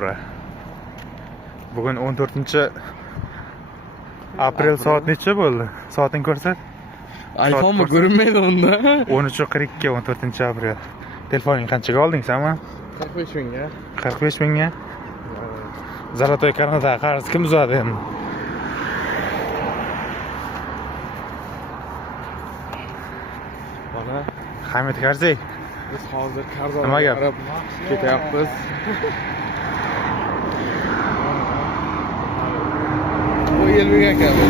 to'g'ri. Bugun 14-aprel soat necha bo'ldi? Soating ko'rsat. iPhone mi ko'rinmaydi unda? 13:42 14-aprel. Telefoning qanchaga olding sen? 45 mingga. 45 mingga? Zolotoy Kanada qarz kim uzadi endi? Mana Hamid Karzay. biz hozir Karzonga Nima gap? qarab ketyapmiz. Bu yelmiga kabi.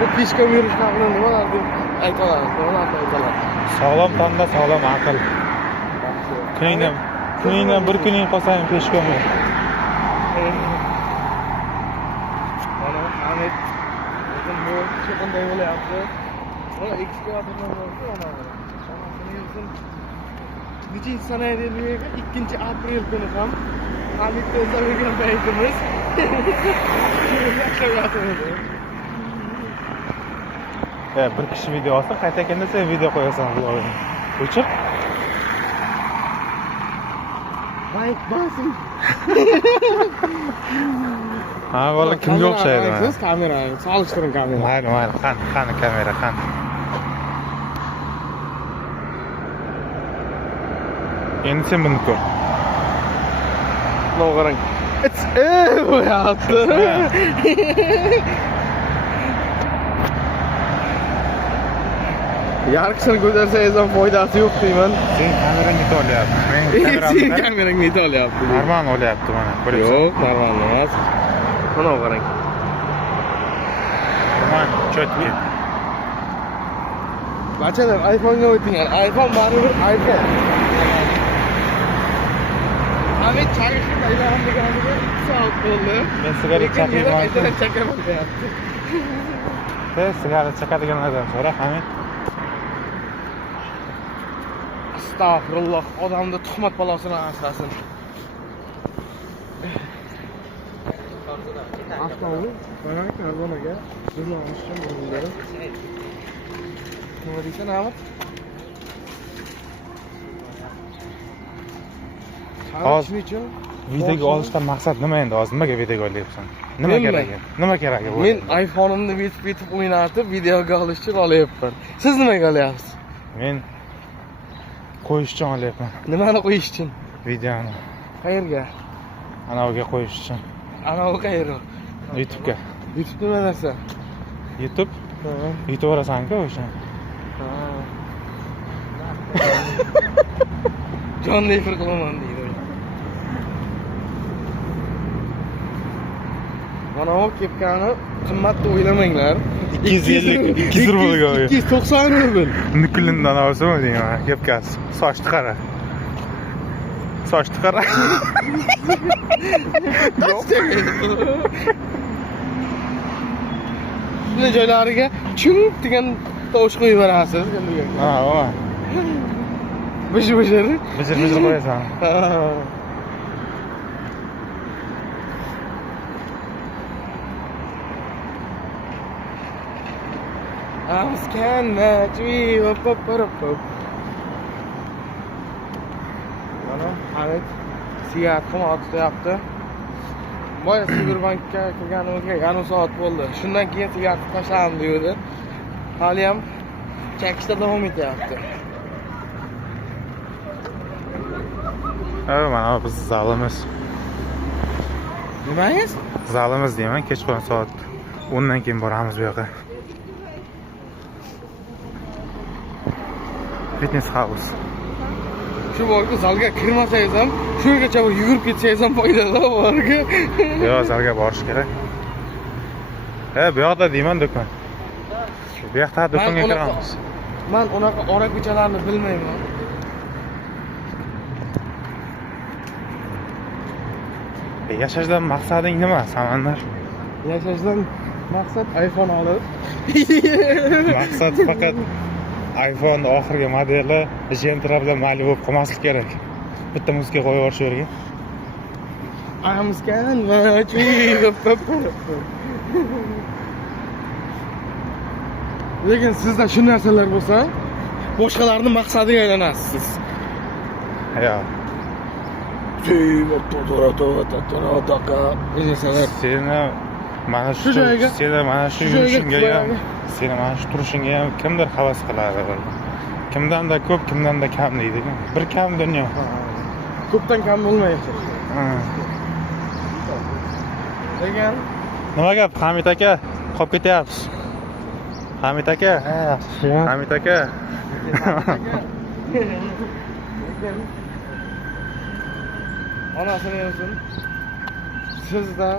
Bu pishkom yurish haqida nimalar deb aytoladi? Sog'lom tanda sog'lom aql. Kuningdan bir kuning qolsa ham peshkom. Mana Hamid lekin bu kishi qanday bo'layapti? Mana ekskavatorlar borku mana. Nechinchi sanayda 2-aprel kuni ham Hamid o'zlagan paytimiz. Bir kishi video olsa, qayta kelganda sen video qo'yasan blogga. O'chiq. Like basing. Ha, bola kimga o'xshaydi? Siz kamerani solishtiring kamerani. Mayli, qani kamera, qani. Endi sen buni ko'r. Mana qarang. Bo'yapti. Yarqishini ko'tarsangiz ham foydasi yo'q deyman. Sen kamerangni olyapti. Men Sen kamerangni olyapti. Normal olyapti mana. Yo'q, normal emas. Mana qarang. Normal, chotki. Bachalar iPhone'ga o'tinglar. iPhone baribir iPhone. Hamid chaqishib aylanib deganiga 2 soat bo'ldi. Men sigaret chaqmayman. Aytib chaqamayapti. Siz sigaret chaqadiganlardan so'ra, Hamid. Astagfirullah, odamda tuhmat balosini asrasin. Avtomobil, mana Karbonaga bizni olish uchun urindilar. Nima deysan, Ahmad? Hozir videoga olishdan maqsad nima endi? Hozir nimaga videoga olyapsan? Nima kerak? Nima kerak? Men iPhone'imni bitib o'ynatib videoga olish uchun olyapman. Siz nimaga olyapsiz? Men qo'yish uchun olyapman. Nimani qo'yish uchun? Videoni. Qayerga? Anaviga qo'yish uchun. Anavi qayerga? YouTube'ga. YouTube nima narsa? YouTube? YouTube orasan-ku o'sha. Jonli efir qilaman deydi. Mana bu kepkani qimmatni o'ylamanglar. 250 rublga olgan. 290 rubl. Nukulindan olsam deyman, kepkasi. Sochni qara. Sochni qara. Shunday joylariga chung degan tovush qo'yib berasiz. Ha, va. Bijir qo'yasan. I'm scanning that you up. Mana Hamid sigaret qimmat tutyapti. Boya Superbankka kirganimizga yarim soat bo'ldi. Shundan keyin sigaretni tashladim deydi. Hali ham chakishda davom etyapti. Mana biz zalimiz. Nimangiz? Zalimiz deyman, kechqurun soat 10 dan keyin boramiz bu yoqqa. Fitness house. Shu borku zalga kirmasangiz ham, shu yergacha yugurib ketsangiz ham foydasi borku. Yo'q, zalga borish kerak. Bu yoqda deyman do'kon. Bu yoqda do'konga kiramiz. Men unaqa ora ko'chalarni bilmayman. Yashashdan maqsading nima, Samandar? Yashashdan maqsad iPhone olib. Maqsad faqat iPhone oxirgi modeli Gentra bilan mayli bo'lib qolmaslik kerak. Bitta muzika qo'yib yuborish yerga. I'm scanning my Lekin sizda shu narsalar bo'lsa, boshqalarning maqsadiga aylanasiz siz. Yo. Seni mana shu joyga- seni mana shu shu joyga yurishingga ham, qo'yadi. seni mana shu turishingga ham kimdir havas qiladi. Kimdan-da ko'p, kimdan-da kam deydi. Bir kam dunyo. Ko'pdan kam bo'lmaydi. Lekin Nima gap, Hamid aka? Qolib ketyapsiz. Hamid aka? Hamid aka. onasini yo'sin. Sizda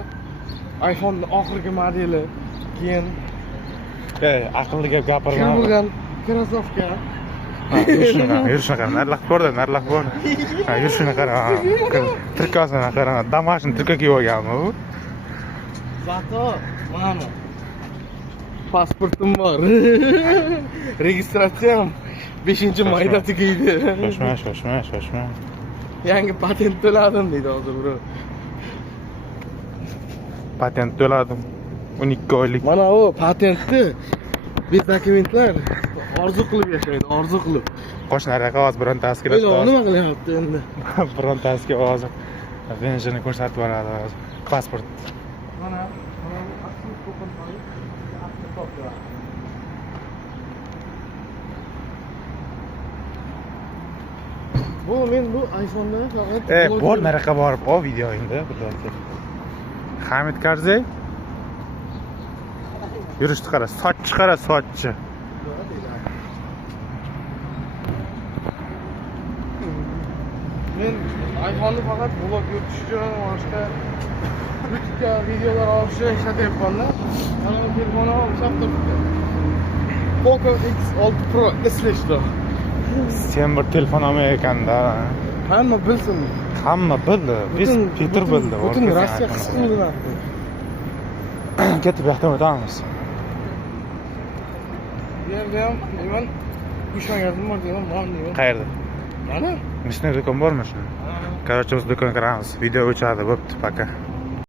iPhone'ning oxirgi modeli, keyin Ey, aqlli gap kir gapirma. bo'lgan krossovka. Yurishini qara, narlaq ko'rdi, narlaq ko'rdi. Ha, yurishini qara. Trikosini qara, damashni triko kiyib olganmi u? Zato mana pasportim bor. Registratsiyam 5-mayda tugaydi. Shoshma. Yangi patent to'ladim deydi hozir bro. Patent to'ladim. 12 oylik. Mana u patentni biz dokumentlar orzu qilib yashaydi, orzu qilib. Qo'shnilar qog'oz birontasiga E'lon nima qilyapti endi? birontasiga hozir benjini ko'rsatib beradi hozir. Pasport. Mana bu asli to'qin qo'yib, asli topdi. Bu men bu iPhone'da faqat Bor nariyoqqa borib ol videoingda bularga. Hamid Karzay. Yurishni qara, sochchi qara, sochchi. Men iPhone'ni faqat vlog yuritish uchun boshqa YouTube'ga videolar olish uchun ishlatyapman-da. Mana bu telefonim ham saf turibdi. Poco X6 Pro eslashdi. Sen bir telefon olmayotganda. Hamma bilsin. Hamma bildi. Biz Peter bildi. Butun Rossiya his qildi. Ketib yoqdan o'tamiz. Yerda ham deyman, 3 magazin bor deyman, mana deyman. Qayerda? Mana. Misne do'kon bormi shu? Короче, o'z do'konga kiramiz. Video o'chadi, bo'pti, пока.